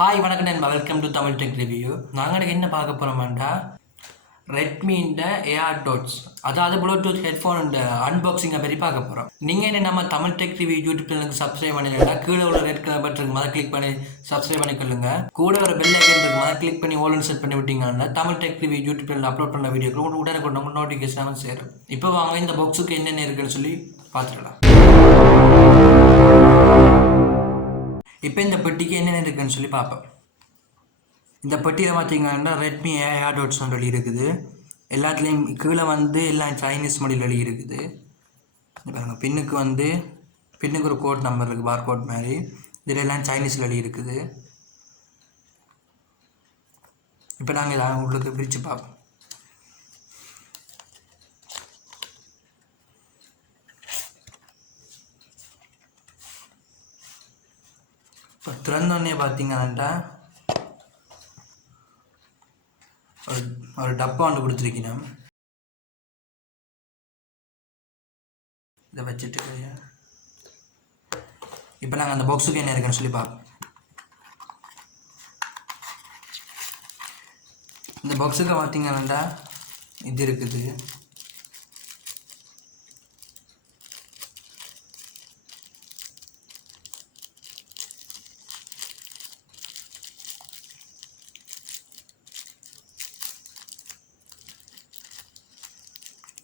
Hi வணக்கம் நண்பா, welcome to Tamil tech review. நாங்கள் என்ன பார்க்க போகிறோம்டா ரெட்மின்ற ஏர்டாட்ஸ், அதாவது ப்ளூடூத் ஹெட்ஃபோன் அன்பாக்சிங்கை பற்றி பார்க்க போகிறோம். நீங்கள் என்ன நம்ம தமிழ் டெக் ரிவ்யூ யூடியூப் சேனலுக்கு சப்ஸ்கிரைப் பண்ணிங்கன்னா கீழே உள்ள ரெட் கலர் பட்டன் இருக்கும், அதை கிளிக் பண்ணி சப்ஸ்கிரைப் பண்ணிக்கொள்ளுங்க. கூட ஒரு பெல் ஐக்கன் இருக்கும், அதை கிளிக் பண்ணி ஆல் செட் பண்ணி விட்டீங்கன்னா Tamil tech review YouTube channel upload பண்ண வீடியோக்கு உடனே நோட்டிஃபிகேஷன் சேரும். இப்போ வாங்க இந்த பாக்ஸுக்கு என்னென்ன இருக்குன்னு சொல்லி பார்த்துக்கலாம். இப்போ இந்த பெட்டிக்கு என்னென்ன இருக்குன்னு சொல்லி பார்ப்போம். இந்த பெட்டியில் பார்த்தீங்கன்னா ரெட்மி ஏர்டாட்ஸ் சொல்லி இருக்குது. எல்லாத்துலேயும் கீழே எல்லாம் சைனீஸ் மொழியில் எழுதி இருக்குது. பாருங்க, பின்னுக்கு ஒரு கோட் நம்பர் இருக்குது, பார் கோட் மாதிரி. இதில் எல்லாம் சைனீஸில் எழுதி இருக்குது. இப்போ நாங்கள் இதை உங்களுக்கு பிரித்து பார்ப்போம். இப்போ திறந்தோடனே பார்த்தீங்கன்னா ஒரு டப்பா ஒன்று கொடுத்துருக்கணும். இதை வச்சுட்டு இப்போ நாங்கள் அந்த பாக்ஸுக்கு என்ன இருக்குன்னு சொல்லி பார்ப்போம். இந்த பாக்ஸுக்கு பார்த்தீங்கன்னா இது இருக்குது.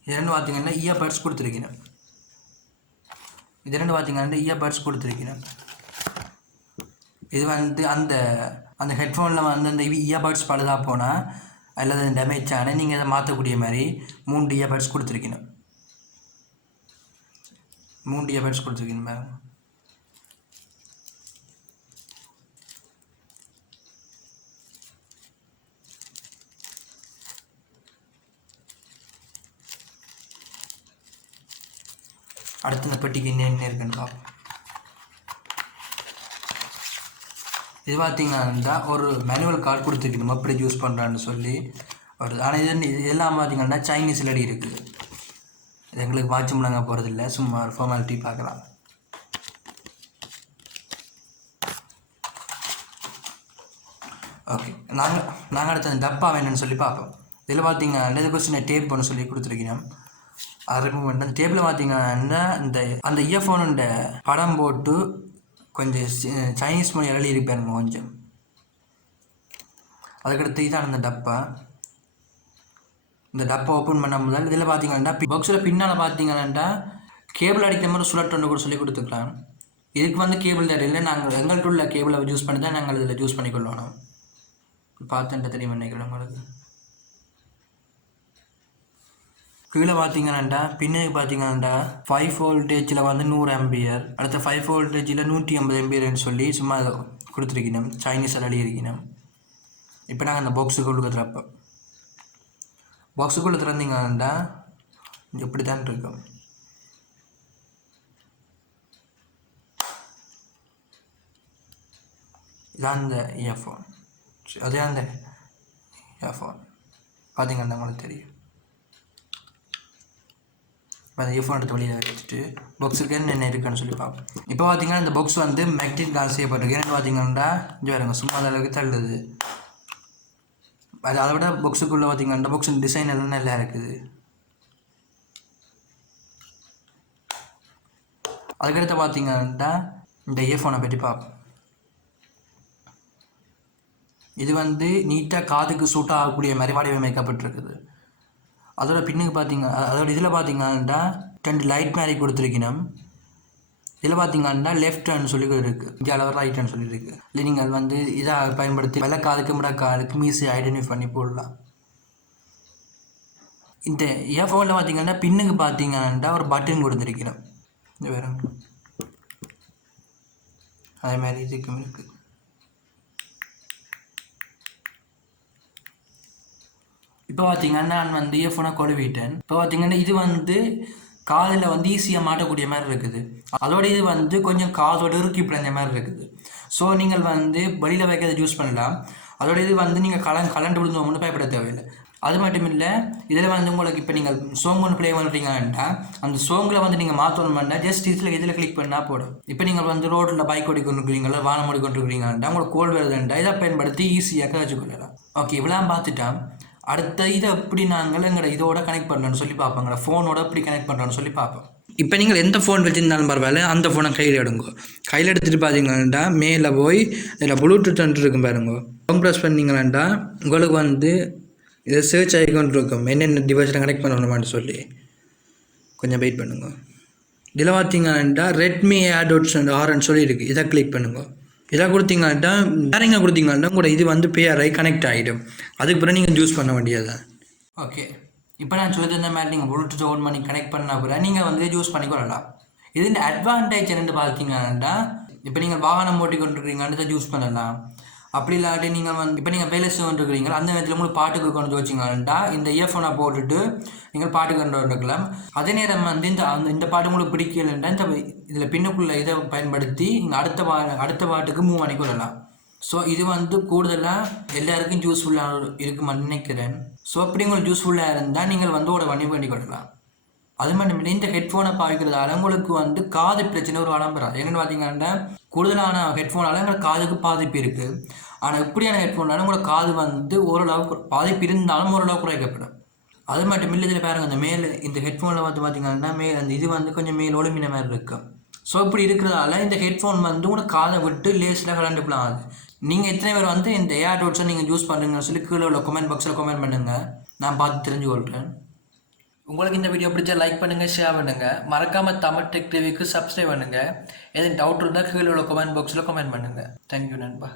இது பார்த்தீங்கன்னா இயர்பட்ஸ் கொடுத்துருக்கேன். இது பார்த்தீங்கன்னா இயர்பட்ஸ் கொடுத்துருக்கேன். இது அந்த அந்த ஹெட்ஃபோனில் அந்த இயர்பட்ஸ் பழுதாக போனால் அல்லது டேமேஜ் ஆனால் நீங்கள் அதை மாற்றக்கூடிய மாதிரி 3 இயர்பட்ஸ் கொடுத்துருக்கேன். 3 இயர்பட்ஸ் கொடுத்துருக்கேன் பாருங்க. அடுத்து இந்த பெட்டிக்கு என்ன இருக்குன்னு பார்ப்போம். இது பார்த்தீங்கன்னா ஒரு மேனுவல் கார்டு கொடுத்துருக்கணும், எப்படி யூஸ் பண்ணுறான்னு சொல்லி வருது. ஆனால் இது எல்லாம் பார்த்தீங்கன்னா சைனீஸில் அடி இருக்குது. இது எங்களுக்கு வாட்ச் முழங்க போகிறதில்ல, சும்மா ஒரு ஃபார்மாலிட்டி பார்க்கலாம். ஓகே, நாங்கள் அடுத்த அந்த டப்பா வேணும்னு சொல்லி பார்ப்போம். இதில் பார்த்தீங்கன்னா இது கொஸ்டின் டேப் பண்ண சொல்லி கொடுத்துருக்கணும். அதை ரிமூவ் பண்ணிட்டு அந்த டேப்பில் பார்த்தீங்கன்னா அந்த இயர்ஃபோனோட படம் போட்டு கொஞ்சம் சைனீஸ் மொழி எழுதி இருப்பாருங்க கொஞ்சம். அதுக்கடுத்து இதான் அந்த டப்பா. இந்த டப்பா ஓப்பன் பண்ண முதல் இதில் பார்த்தீங்கன்னா பாக்ஸில் பின்னால் பார்த்தீங்கன்னா கேபிள் அடிக்கிற மாதிரி சுழட்டு கூட சொல்லி கொடுத்துக்கலாம். இதுக்கு கேபிள் தேவையில்லை, நாங்கள் எங்கள்கிட்ட உள்ள கேபிளை யூஸ் பண்ணி தான் நாங்கள் இதில் யூஸ் பண்ணிக்கொள்ளணும். பார்த்துட்டு தெரியும் நினைக்கிறேன் உங்களுக்கு. கீழே பார்த்தீங்கன்னா பின்னாடி பார்த்தீங்கன்னா 5 வோல்டேஜில் 100 ஆம்பியர், அடுத்த 5 வோல்டேஜில் 150 ஆம்பியர்னு சொல்லி சும்மா கொடுத்துருக்கணும், சைனீஸில் எழுதியிருக்கணும். இப்போ நாங்கள் அந்த பாக்ஸுக்குள்ளே திறப்போம். பாக்ஸுக்குள்ளே திறந்தீங்கன்னா இப்படி தான் இருக்கும். இதான் அந்த இயர்ஃபோன். அதே அந்த இயர்ஃபோன் பார்த்தீங்கன்னா உங்களுக்கு தெரியும். அந்த இயர்ஃபோன் எடுத்து வெளியில் வச்சுட்டு பாக்ஸுக்கு என்ன இருக்குன்னு சொல்லி பார்ப்போம். இப்போ பார்த்தீங்கன்னா இந்த பாக்ஸ் மேக்னெட் கால் செய்யப்பட்டிருக்கு. என்னென்னு பார்த்தீங்கன்னா இங்கே வருங்க, சும்மா அளவுக்கு தள்ளுது. அதை விட பாக்ஸுக்குள்ளே பார்த்தீங்கன்னா பாக்ஸின் டிசைன் எல்லாம் நல்லா இருக்குது. அதுக்கடுத்து பார்த்தீங்கன்னா இந்த இயர்ஃபோனை பற்றி பார்ப்போம். இது நீட்டாக காதுக்கு சூட்டாக ஆகக்கூடிய மாதிரி வடிவமைக்கப்பட்டிருக்குது. அதோட பின்னுக்கு அதோட இதில் பார்த்தீங்கன்னா 2 லைட் மாதிரி கொடுத்துருக்கணும். இதில் பார்த்தீங்கன்னா லெஃப்ட் ஹேண்ட் சொல்லி இருக்குது, இங்கே அளவு ரைட் ஹேண்ட் சொல்லி இருக்குது. இல்லை நீங்கள் இதாக பயன்படுத்தி வெள்ளக்காதுக்கு முடக்காதுக்கு மீசி ஐடென்டிஃபை பண்ணி போடலாம். இந்த இயர்ஃபோனில் பார்த்தீங்கன்னா பின்னுக்கு பார்த்தீங்கன்னா ஒரு பட்டன் கொடுத்துருக்கணும். இது வேறு அதே மாதிரி இதுக்கும் இருக்குது. இப்போ பார்த்தீங்கன்னா நான் இயர்ஃபோனை கொழுவிட்டேன். இப்போ பார்த்தீங்கன்னா இது காதில் ஈஸியாக மாட்டக்கூடிய மாதிரி இருக்குது. அதோட இது கொஞ்சம் காதோடு இறுக்கி பிடிந்த மாதிரி இருக்குது. ஸோ நீங்கள் வெளியில் வைக்கிறத யூஸ் பண்ணலாம். அதோட இது நீங்கள் கலண்டு விழுந்து மட்டும் பயப்பட தேவையில்லை. அது மட்டும் இல்லை, இதில் வந்து உங்களுக்கு இப்போ நீங்கள் சாங் ஒன்று ப்ளே பண்ணுறீங்கன்னா அந்த சாங்கில் வந்து நீங்கள் மாற்றணும்னா ஜஸ்ட் இதில் கிளிக் பண்ணால் போடும். இப்போ நீங்கள் வந்து ரோட்டில் பைக் ஓடி கொண்டுருக்கிறீங்களா, வானம் ஓடி கொண்டுருக்கிறீங்கன்னா உங்களுக்கு கோல் வருதுன்றா இதை பயன்படுத்தி ஈஸியாக வச்சுக்கொள்ளலாம். ஓகே, இவ்வளோ பார்த்துட்டா அடுத்த இதை எப்படி நாங்கள் எங்களை இதோட கனெக்ட் பண்ணுறோன்னு சொல்லி பார்ப்போங்க, ஃபோனோட எப்படி கனெக்ட் பண்ணுறோன்னு சொல்லி பார்ப்போம். இப்போ நீங்கள் எந்த ஃபோன் வச்சுருந்தாலும் பரவாயில்ல, அந்த ஃபோனை கையில் எடுங்க. கையில் எடுத்துகிட்டு பார்த்தீங்கன்னா மேலே போய் இதில் ப்ளூடூத் இருக்கும் பாருங்க, லாங் ப்ரெஸ் பண்ணிங்களா உங்களுக்கு வந்து இதை சர்ச் ஆகிக்கொண்டு இருக்கும் என்னென்ன டிவைஸில் கனெக்ட் பண்ணணுமான்னு சொல்லி. கொஞ்சம் வெயிட் பண்ணுங்க. இதில் பார்த்தீங்கன்னா ரெட்மி ஏர்டோட்ஸ் ஆர்ன்னு சொல்லி இருக்குது, இதை கிளிக் பண்ணுங்க. இதை கொடுத்தீங்கன்னா வேறங்க கொடுத்தீங்கன்னா கூட இது வந்து பேரை கனெக்ட் ஆகிடும். அதுக்கு பிறகு நீங்கள் யூஸ் பண்ண வேண்டியதுதான். ஓகே, இப்போ நான் சொல்லியிருந்த மாதிரி நீங்கள் ப்ளூடூத் ஓன் பண்ணி கனெக்ட் பண்ணால் கூட நீங்கள் வந்து யூஸ் பண்ணிக்கொள்ளலாம். இதுன்ற அட்வான்டேஜ் என்னென்னு பார்த்தீங்கன்னா, இப்போ நீங்கள் வாகனம் ஓட்டி கொண்டிருக்கிறீங்கன்னு இதை யூஸ் பண்ணலாம். அப்படி இல்லாட்டி நீங்கள் வந்து இப்போ நீங்கள் வேலை செய்ய கொண்டிருக்கிறீங்க, அந்த நேரத்தில் உங்களுக்கு பாட்டுக்கு கொண்டு வச்சிங்கன்னா இந்த இயர்ஃபோனை போட்டுட்டு நீங்கள் பாட்டு கொண்டு வந்துக்கலாம். அதே நேரம் வந்து இந்த பாட்டு உங்களுக்கு பிடிக்கலைன்னா இந்த இதில் பின்னுக்குள்ள இதை பயன்படுத்தி நீங்கள் அடுத்த பாட்டுக்கு மூவ் பண்ணிக்கொள்ளலாம். ஸோ இது வந்து கூடுதலாக எல்லாருக்கும் யூஸ்ஃபுல்லாக இருக்குமான்னு நினைக்கிறேன். ஸோ அப்படி உங்களுக்கு யூஸ்ஃபுல்லாக இருந்தால் நீங்கள் வந்து ஒரு பண்ணி கொள்ளலாம். அது மட்டும் இல்லை, இந்த ஹெட்ஃபோனை பாய்க்கிறதால உங்களுக்கு வந்து காது பிரச்சனை ஒரு வராது. என்னென்னு பார்த்தீங்கன்னா கூடுதலான ஹெட்ஃபோனால் எங்களுக்கு காதுக்கு பாதிப்பு இருக்குது. ஆனால் இப்படியான ஹெட்ஃபோனாலும் உங்களோட காது வந்து ஓரளவுக்கு பாதிப்பு இருந்தாலும் ஓரளவு குறைக்கப்படும். அது மட்டும் இல்லை, இதில் பாருங்கள் இந்த மேல் இந்த ஹெட்ஃபோனில் வந்து பார்த்தீங்கன்னா அந்த இது வந்து கொஞ்சம் மேல் ஒளிமின மாதிரி இருக்கும். ஸோ இப்படி இருக்கிறதால இந்த ஹெட்ஃபோன் வந்து உங்களோட காதை விட்டு லேஸில் கலண்டுக்கலாம். ஆகுது. நீங்கள் எத்தனை பேர் வந்து இந்த ஏர்டோட்ஸை நீங்கள் யூஸ் பண்ணுங்கன்னு சொல்லி கீழே உள்ள கமெண்ட் பாக்ஸில் கமெண்ட் பண்ணுங்கள், நான் பார்த்து தெரிஞ்சுக்கொள்கிறேன். உங்களுக்கு இந்த வீடியோ பிடிச்சா லைக் பண்ணுங்கள், ஷேர் பண்ணுங்கள், மறக்காமல் தமிழ் டெக் டிவிக்கு சப்ஸ்கிரைப் பண்ணுங்கள். எதுவும் டவுட் இருந்தால் கீழே உள்ள கமெண்ட் பாக்ஸில் கமெண்ட் பண்ணுங்கள். தேங்க்யூ நண்பா.